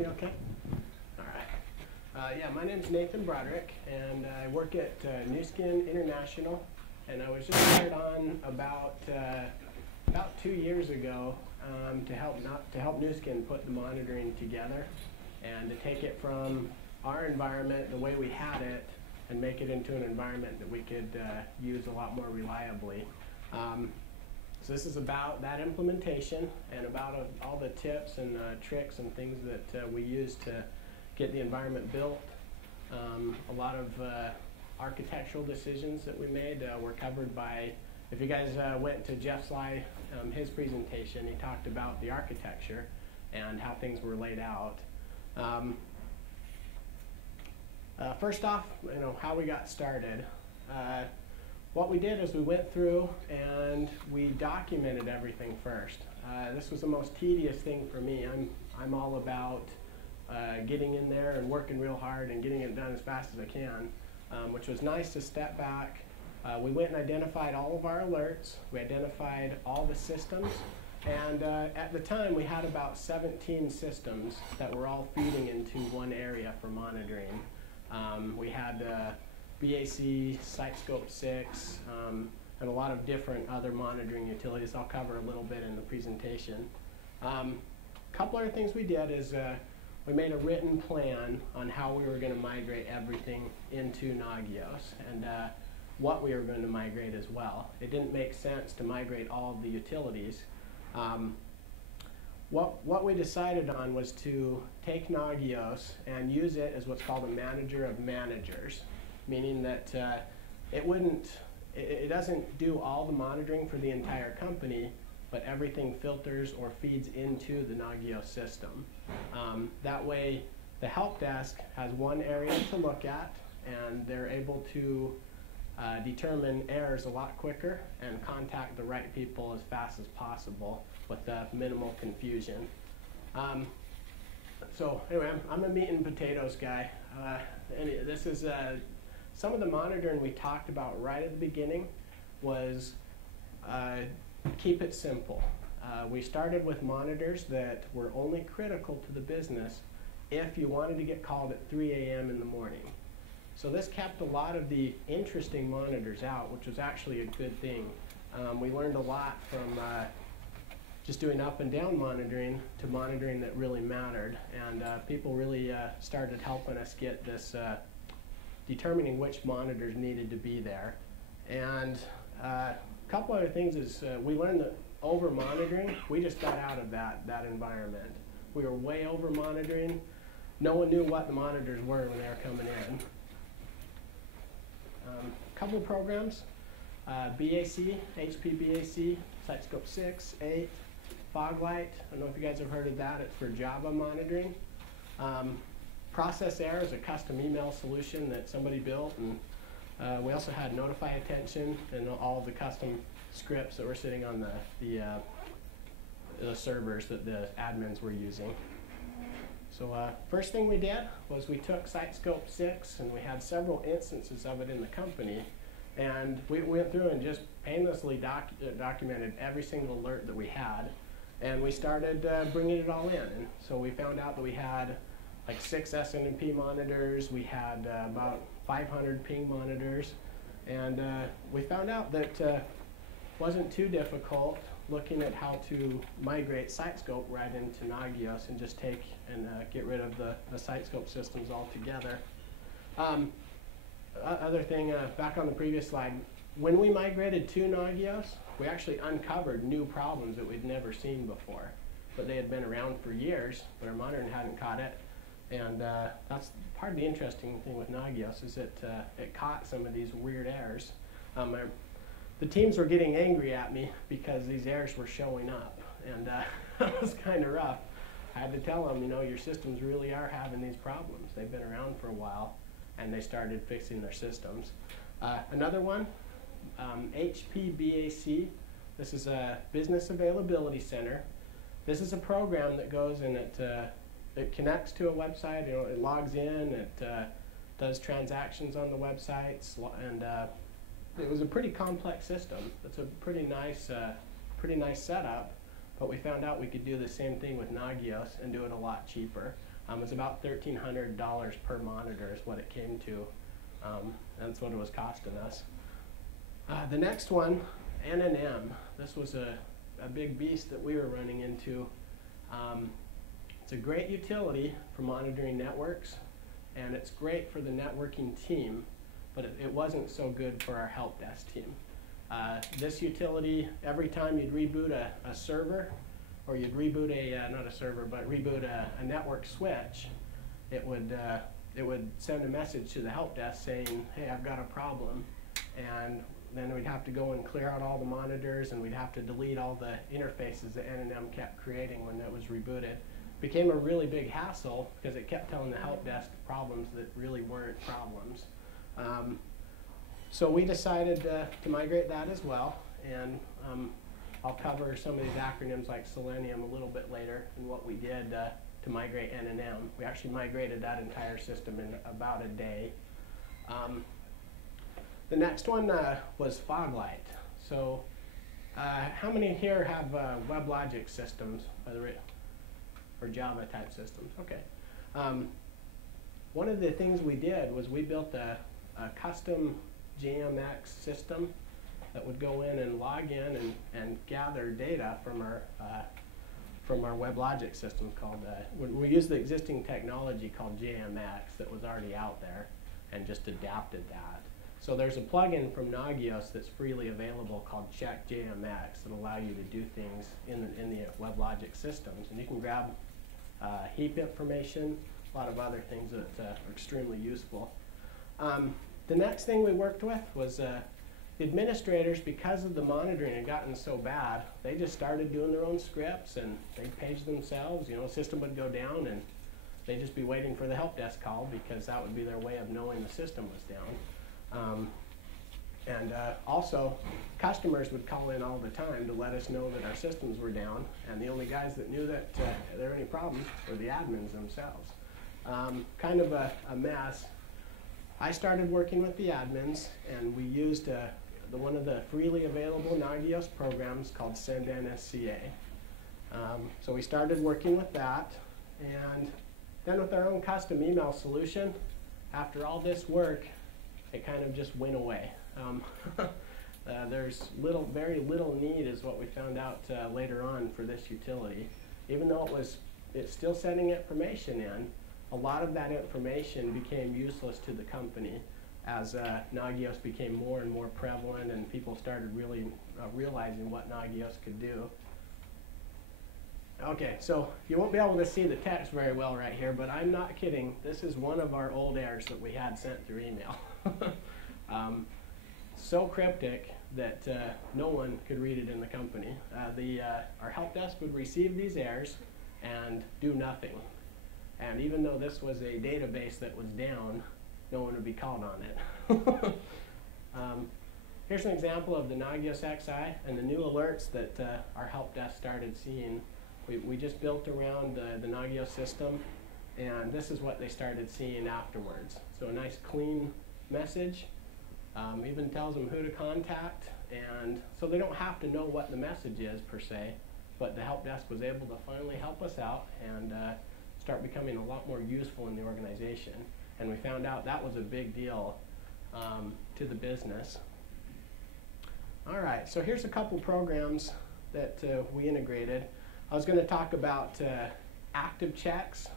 me okay? All right. Yeah, my name's Nathan Broderick, and I work at NWCNA International, and I was just hired on about 2 years ago to help NWCNA put the monitoring together and to take it from our environment, the way we had it, and make it into an environment that we could use a lot more reliably. So this is about that implementation and about all the tips and tricks and things that we use to get the environment built. A lot of architectural decisions that we made were covered by, if you guys went to Jeff Sly, his presentation, he talked about the architecture and how things were laid out. First off, how we got started. What we did is we went through and we documented everything first. This was the most tedious thing for me. I'm all about getting in there and working real hard and getting it done as fast as I can, which was nice to step back. We went and identified all of our alerts. We identified all the systems. And at the time, we had about 17 systems that were all feeding into one area for monitoring. We had BAC, Sitescope 6, and a lot of different other monitoring utilities. I'll cover a little bit in the presentation. A couple other things we did is we made a written plan on how we were going to migrate everything into Nagios and what we were going to migrate as well. It didn't make sense to migrate all of the utilities. What we decided on was to take Nagios and use it as what's called a manager of managers, meaning that it doesn't do all the monitoring for the entire company, but everything filters or feeds into the Nagios system. That way, the help desk has one area to look at, and they're able to determine errors a lot quicker and contact the right people as fast as possible with minimal confusion. So anyway, I'm a meat and potatoes guy. This is some of the monitoring we talked about right at the beginning was keep it simple. We started with monitors that were only critical to the business if you wanted to get called at 3 a.m. in the morning. So this kept a lot of the interesting monitors out, which was actually a good thing. We learned a lot from just doing up and down monitoring to monitoring that really mattered, and people really started helping us get this determining which monitors needed to be there. And a couple other things is we learned that over monitoring, we just got out of that environment. We were way over monitoring. No one knew what the monitors were when they were coming in. Couple of programs, BAC, HP BAC, Sitescope 6, 8, Foglight. I don't know if you guys have heard of that. It's for Java monitoring. Process Error is a custom email solution that somebody built, and we also had Notify Attention and all of the custom scripts that were sitting on the servers that the admins were using. So first thing we did was we took Sitescope 6, and we had several instances of it in the company, and we went through and just painlessly documented every single alert that we had, and we started bringing it all in. And so we found out that we had like 6 SNMP monitors, we had about 500 ping monitors, and we found out that it wasn't too difficult looking at how to migrate Sitescope right into Nagios and just take and get rid of the Sitescope systems altogether. Other thing, back on the previous slide, when we migrated to Nagios, we actually uncovered new problems that we'd never seen before. But they had been around for years, but our monitoring hadn't caught it. And that's part of the interesting thing with Nagios is that it caught some of these weird errors. The teams were getting angry at me because these errors were showing up, and it was kind of rough. I had to tell them, your systems really are having these problems. They've been around for a while, and they started fixing their systems. Another one, HP BAC. This is a Business Availability Center. This is a program that goes and it connects to a website. It logs in. It does transactions on the websites, and it was a pretty complex system. It's a pretty nice setup, but we found out we could do the same thing with Nagios and do it a lot cheaper. It's about $1,300 per monitor is what it came to. That's what it was costing us. The next one, N&M. This was a big beast that we were running into. It's a great utility for monitoring networks, and it's great for the networking team, but it wasn't so good for our help desk team. This utility, every time you'd reboot a server, or you'd reboot not a server, but reboot a network switch, it would send a message to the help desk saying, hey, I've got a problem. And then we'd have to go and clear out all the monitors, and we'd have to delete all the interfaces that N&M kept creating when it was rebooted. Became a really big hassle because it kept telling the help desk problems that really weren't problems. So we decided to migrate that as well, and I'll cover some of these acronyms like Selenium a little bit later and what we did to migrate N&M. We actually migrated that entire system in about a day. The next one was Foglight. So how many here have WebLogic systems, or Java type systems? Okay. One of the things we did was we built a custom JMX system that would go in and log in and gather data from our WebLogic system called, we used the existing technology called JMX that was already out there and just adapted that. So there's a plugin from Nagios that's freely available called Check JMX that allow you to do things in the WebLogic systems. And you can grab heap information, a lot of other things that are extremely useful. The next thing we worked with was the administrators, because of the monitoring had gotten so bad, they just started doing their own scripts and they'd page themselves. You know, a system would go down and they'd just be waiting for the help desk call because that would be their way of knowing the system was down. Also, customers would call in all the time to let us know that our systems were down, and the only guys that knew that there were any problems were the admins themselves. Kind of a mess. I started working with the admins, and we used one of the freely available Nagios programs called Send NSCA. So we started working with that, and then with our own custom email solution, after all this work, it kind of just went away. There's very little need, is what we found out later on, for this utility. Even though it's still sending information in, a lot of that information became useless to the company as Nagios became more and more prevalent and people started really realizing what Nagios could do. Okay, so you won't be able to see the text very well right here, but I'm not kidding. This is one of our old errors that we had sent through email. So cryptic that no one could read it in the company. Our help desk would receive these errors and do nothing. And even though this was a database that was down, no one would be called on it. Here's an example of the Nagios XI and the new alerts that our help desk started seeing. We just built around the Nagios system, and this is what they started seeing afterwards. So a nice clean message, even tells them who to contact, and so they don't have to know what the message is per se, but the help desk was able to finally help us out and start becoming a lot more useful in the organization. And we found out that was a big deal to the business. All right, so here's a couple programs that we integrated. I was going to talk about active checks.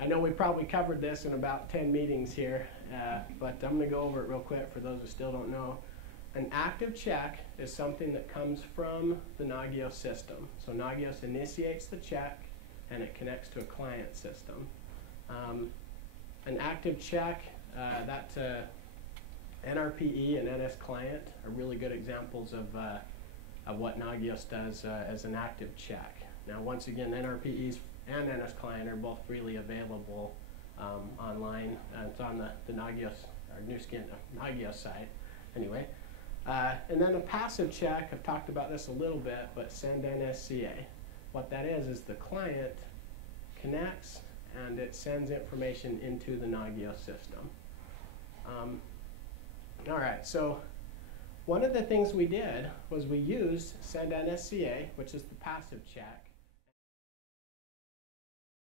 I know we probably covered this in about 10 meetings here, but I'm going to go over it real quick for those who still don't know. An active check is something that comes from the Nagios system. So Nagios initiates the check and it connects to a client system. An active check, NRPE and NS client are really good examples of what Nagios does as an active check. Now once again, NRPEs and NS client are both freely available online. It's on the Nagios, our new skin Nagios site. Anyway, and then a passive check, I've talked about this a little bit, but Send NSCA. What that is the client connects and it sends information into the Nagios system. All right, so one of the things we did was we used Send NSCA, which is the passive check,